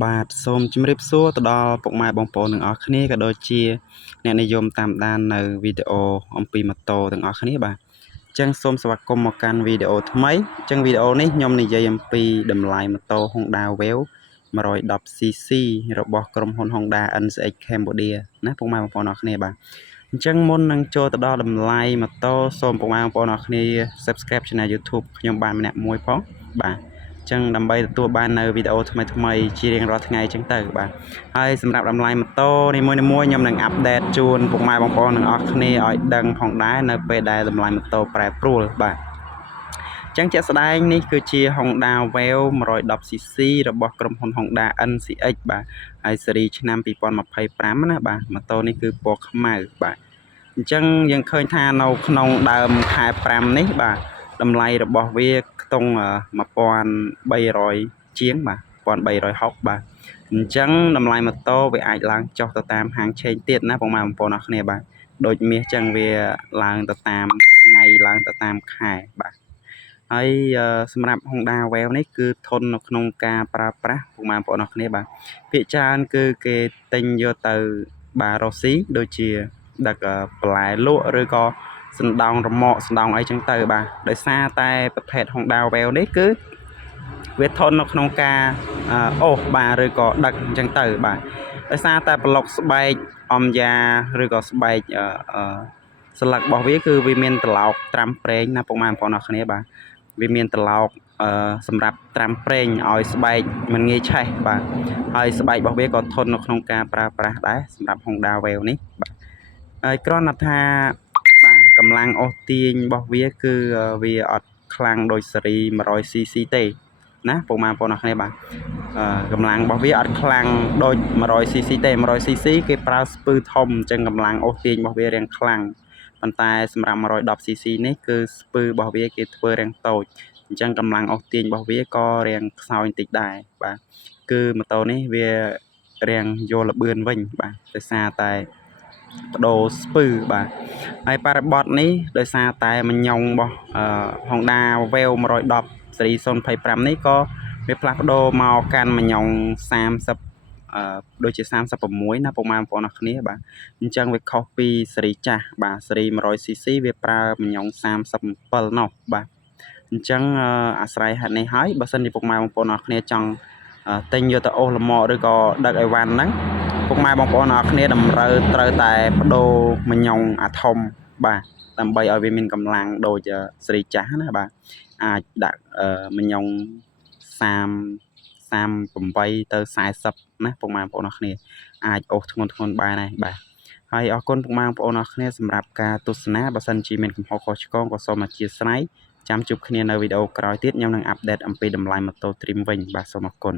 បាទសូមជម្រាបសួរទៅដល់ពុកម៉ែបងប្អូនទាំងអស់គ្នាក៏ដូចជាអ្នកនិយមតាមដាននៅវីដេអូអំពីម៉ូតូទាំងអស់គ្នាបាទអញ្ចឹងសូមស្វាគមន៍មកកាន់វីដេអូថ្មីអញ្ចឹងវីដេអូនេះខ្ញុំនិយាយអំពីតម្លៃម៉ូតូ Honda Wave 110cc របស់ក្រុមហ៊ុន Honda NSX Cambodia ណាពុកម៉ែបងប្អូនអរគ្នាបាទអញ្ចឹងមុននឹងចូលទៅដល់តម្លៃម៉ូតូសូមពុកម៉ែបងប្អូនអរគ្នា Subscribe Channel YouTube ខ្ញុំបានម្នាក់មួយផងបាទចឹងដើម្បីទទួលបាននៅវីដេអូថ្មីៗជារៀងរាល់ថ្ងៃចឹងទៅបាទហើយសម្រាប់តម្លៃម៉ូតូនីមួយៗខ្ញុំនឹងអាប់ដេតជូនពុកម៉ែបងប្អូនទាំងអស់គ្នាឲ្យដឹងផងដែរនៅពេលដែលតម្លៃម៉ូតូប្រែប្រួលបាទចឹងជាក់ស្ដែងនេះគឺជា Honda Wave 110cc របស់ក្រុមហ៊ុន Honda NCX បាទហើយស៊េរីឆ្នាំ2025ណាបាទម៉ូតូនេះគឺពណ៌ខ្មៅបាទអញ្ចឹងយើងឃើញថានៅក្នុងដើមខែ5នេះបាទតម្លៃរបស់វាខ្ទង់1300ជាងបាទ1360បាទអញ្ចឹងតម្លៃម៉ូតូវាអាចឡើងចុះទៅតាមហាងឆេងទៀតណាបងប្អូនអរគ្នាបាទដូចមាសចឹងវាឡើងទៅតាមថ្ងៃឡើងទៅតាមខែបាទហើយសម្រាប់ Honda Wave នេះគឺធន់នៅក្នុងការប្រើប្រាស់បងប្អូនអរគ្នាបាទភាគច្រើនគឺគេទិញយកទៅបាទរ៉ូស៊ីដូចជាដឹកបន្លែលក់ឬក៏សណ្ដោងរមាក់សណ្ដោងអីចឹងទៅបាទដោយសារតែប្រភេទ Honda Wave នេះគឺវាធន់នៅក្នុងការអូសបាទឬក៏ដឹកអញ្ចឹងទៅបាទដោយសារតែប្លុកស្បែកអំយ៉ាឬក៏ស្បែកស្លឹករបស់វាគឺវាមានត្រឡោកត្រាំប្រេងណាពុកម៉ែបងប្អូនអរគ្នាបាទវាមានត្រឡោកសម្រាប់ត្រាំប្រេងឲ្យស្បែកមិនងាយឆេះបាទហើយស្បែករបស់វាក៏ធន់នៅក្នុងការប្រើប្រាស់ដែរសម្រាប់ Honda Wave នេះបាទហើយគ្រាន់តែថាបាទកម្លាំងអូសទាញរបស់វាគឺវាអត់ខ្លាំងដូចស៊េរី 100cc ទេណាពុកម៉ែបងប្អូនអរគ្នាបាទកម្លាំងរបស់វាអត់ខ្លាំងដូច 100cc ទេ 100cc គេប្រើស្ពឺធំអញ្ចឹងកម្លាំងអូសទាញរបស់វារាងខ្លាំងប៉ុន្តែសម្រាប់ 110cc នេះគឺស្ពឺរបស់វាគេធ្វើរាងតូចអញ្ចឹងកម្លាំងអូសទាញរបស់វាក៏រាងខ្សោយបន្តិចដែរបាទគឺម៉ូតូនេះវារាងយកលបឿនវិញបាទដោយសារតែបដូរស្ពឺបាទហើយបរិបទនេះដោយសារតែមញ្ញងរបស់ Honda Wave 110 ស៊េរី025នេះក៏វាផ្លាស់ប្ដូរមកកាន់មញ្ញង30ដូចជា36ណាពុកម៉ែបងប្អូនអរគ្នាបាទអញ្ចឹងវាខុសពីស៊េរីចាស់បាទស៊េរី 100cc វាប្រើមញ្ញង37នោះបាទអញ្ចឹងអាស្រ័យហេតុនេះហើយបើសិនជាពុកម៉ែបងប្អូនអរគ្នាចង់ទិញយកទៅអូសលម៉កឬក៏ដឹកអីវ៉ាន់ហ្នឹងពុកម៉ែបងប្អូនអរគ្នាតម្រូវត្រូវតែបដូរមញ្ញងអាធំបាទដើម្បីឲ្យវាមានកម្លាំងដូចស៊េរីចាស់ណាបាទអាចដាក់មញ្ញង38ទៅ40ណាពុកម៉ែបងប្អូនអរគ្នាអាចអូសធ្ងន់បានដែរបាទហើយអរគុណពុកម៉ែបងប្អូនអរគ្នាសម្រាប់ការទស្សនាបើសិនជាមានកំហុសខុសឆ្គងក៏សូមអធិស្ឋានចាំជួបគ្នានៅវីដេអូក្រោយទៀតខ្ញុំនឹងអាប់ដេតអំពីតម្លៃម៉ូតូ Trim វិញបាទសូមអរគុណ